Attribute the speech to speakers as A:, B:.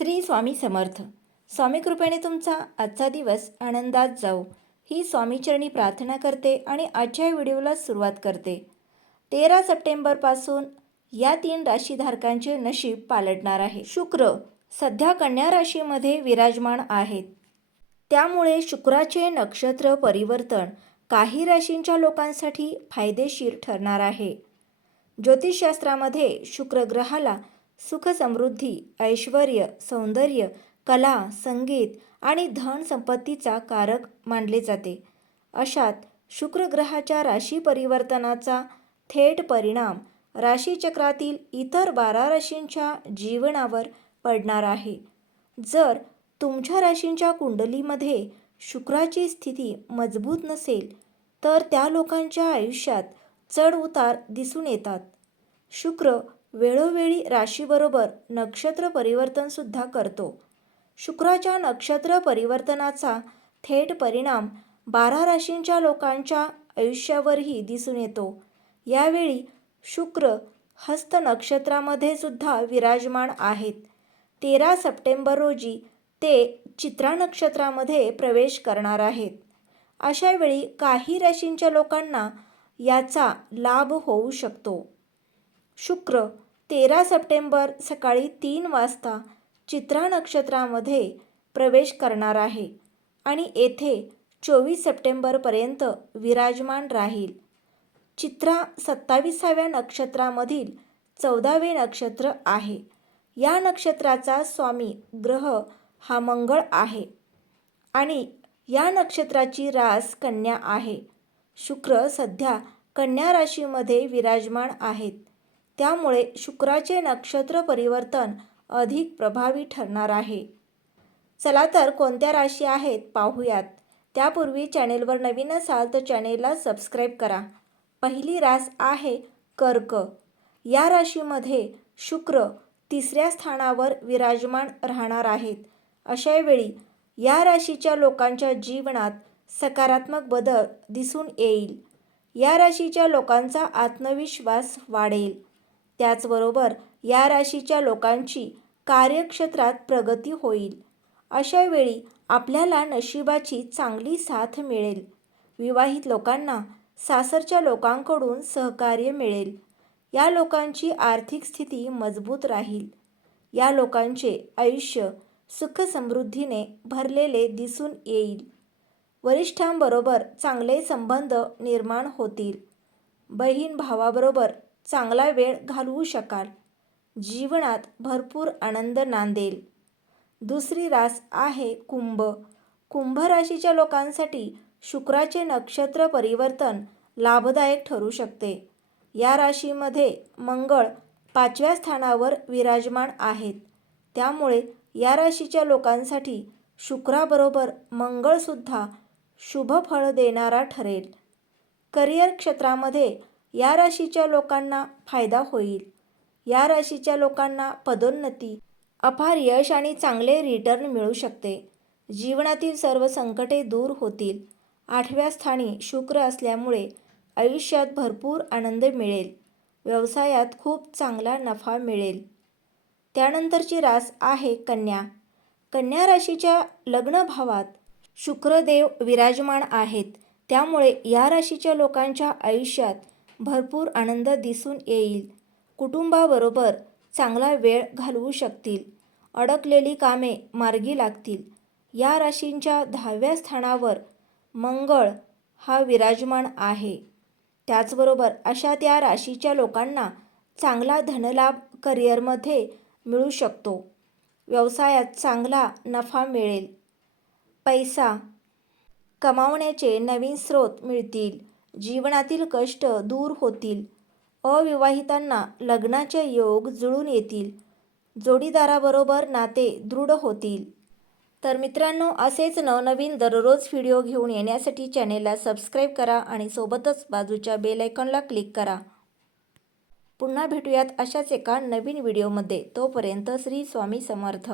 A: श्री स्वामी समर्थ. स्वामी कृपेने तुमचा आजचा दिवस आनंदात जाऊ ही स्वामीचरणी प्रार्थना करते आणि आजच्या व्हिडिओला सुरुवात करते. तेरा सप्टेंबरपासून या तीन राशीधारकांचे नशीब पालटणार आहे. शुक्र सध्या कन्या राशीमध्ये विराजमान आहेत. त्यामुळे शुक्राचे नक्षत्र परिवर्तन काही राशींच्या लोकांसाठी फायदेशीर ठरणार आहे. ज्योतिषशास्त्रामध्ये शुक्र सुखसमृद्धी सुख समृद्धी ऐश्वर सौंदर्य कला संगीत आणि धन संपत्तीचा कारक मानले जाते. अशात शुक्र ग्रहाच्या राशी परिवर्तनाचा थेट परिणाम राशीचक्रातील इतर बारा राशींच्या जीवनावर पडणार आहे. जर तुमच्या राशींच्या कुंडलीमध्ये शुक्राची स्थिती मजबूत नसेल तर त्या लोकांच्या आयुष्यात चढ उतार दिसून येतात. शुक्र वेळोवेळी राशीबरोबर नक्षत्र परिवर्तनसुद्धा करतो. शुक्राच्या नक्षत्र परिवर्तनाचा थेट परिणाम बारा राशींच्या लोकांच्या आयुष्यावरही दिसून येतो. यावेळी शुक्र हस्त नक्षत्रामध्ये सुद्धा विराजमान आहेत. तेरा सप्टेंबर रोजी ते चित्रा नक्षत्रामध्ये प्रवेश करणार आहेत. अशावेळी काही राशींच्या लोकांना याचा लाभ होऊ शकतो. शुक्र तेरा सप्टेंबर सकाळी तीन वाजता चित्रा नक्षत्रामध्ये प्रवेश करणार आहे आणि येथे चोवीस सप्टेंबरपर्यंत विराजमान राहील. चित्रा सत्ताविसाव्या नक्षत्रामधील चौदावे नक्षत्र आहे. या नक्षत्राचा स्वामी ग्रह हा मंगळ आहे आणि या नक्षत्राची रास कन्या आहे. शुक्र सध्या कन्या राशीमध्ये विराजमान आहेत. त्यामुळे शुक्राचे नक्षत्र परिवर्तन अधिक प्रभावी ठरणार आहे. चला तर कोणत्या राशी आहेत पाहूयात. त्यापूर्वी चॅनेलवर नवीन असाल तर चॅनेलला सबस्क्राईब करा. पहिली रास आहे कर्क. या राशीमध्ये शुक्र तिसऱ्या स्थानावर विराजमान राहणार आहेत. अशावेळी या राशीच्या लोकांच्या जीवनात सकारात्मक बदल दिसून येईल. या राशीच्या लोकांचा आत्मविश्वास वाढेल. त्याचबरोबर या राशीच्या लोकांची कार्यक्षेत्रात प्रगती होईल. अशा वेळी आपल्याला नशिबाची चांगली साथ मिळेल. विवाहित लोकांना सासरच्या लोकांकडून सहकार्य मिळेल. या लोकांची आर्थिक स्थिती मजबूत राहील. या लोकांचे आयुष्य सुख समृद्धीने भरलेले दिसून येईल. वरिष्ठांबरोबर चांगले संबंध निर्माण होतील. बहीण भावाबरोबर चांगला वेळ घालवू शकाल. जीवनात भरपूर आनंद नांदेल. दुसरी रास आहे कुंभ. कुंभ राशीच्या लोकांसाठी शुक्राचे नक्षत्र परिवर्तन लाभदायक ठरू शकते. या राशीमध्ये मंगळ पाचव्या स्थानावर विराजमान आहेत. त्यामुळे या राशीच्या लोकांसाठी शुक्राबरोबर मंगळसुद्धा शुभ फळ देणारा ठरेल. करिअर क्षेत्रामध्ये या राशीच्या लोकांना फायदा होईल. या राशीच्या लोकांना पदोन्नती अपार यश आणि चांगले रिटर्न मिळू शकते. जीवनातील सर्व संकटे दूर होतील. आठव्या स्थानी शुक्र असल्यामुळे आयुष्यात भरपूर आनंद मिळेल. व्यवसायात खूप चांगला नफा मिळेल. त्यानंतरची रास आहे कन्या. कन्या राशीच्या लग्न भावात शुक्रदेव विराजमान आहेत. त्यामुळे या राशीच्या लोकांच्या आयुष्यात भरपूर आनंद दिसून येईल. कुटुंबाबरोबर चांगला वेळ घालवू शकतील. अडकलेली कामे मार्गी लागतील. या राशींच्या दहाव्या स्थानावर मंगळ हा विराजमान आहे. त्याचबरोबर अशा त्या राशीच्या लोकांना चांगला धनलाभ करिअरमध्ये मिळू शकतो. व्यवसायात चांगला नफा मिळेल. पैसा कमावण्याचे नवीन स्रोत मिळतील. जीवनातील कष्ट दूर होतील. अविवाहितांना लग्नाचे योग जुळून येतील. जोडीदाराबरोबर नाते दृढ होतील. तर मित्रांनो असेच नवनवीन दररोज व्हिडिओ घेऊन येण्यासाठी चॅनेलला सबस्क्राईब करा आणि सोबतच बाजूच्या बेल आयकॉनला क्लिक करा. पुन्हा भेटूयात अशाच एका नवीन व्हिडिओमध्ये. तोपर्यंत श्री स्वामी समर्थ.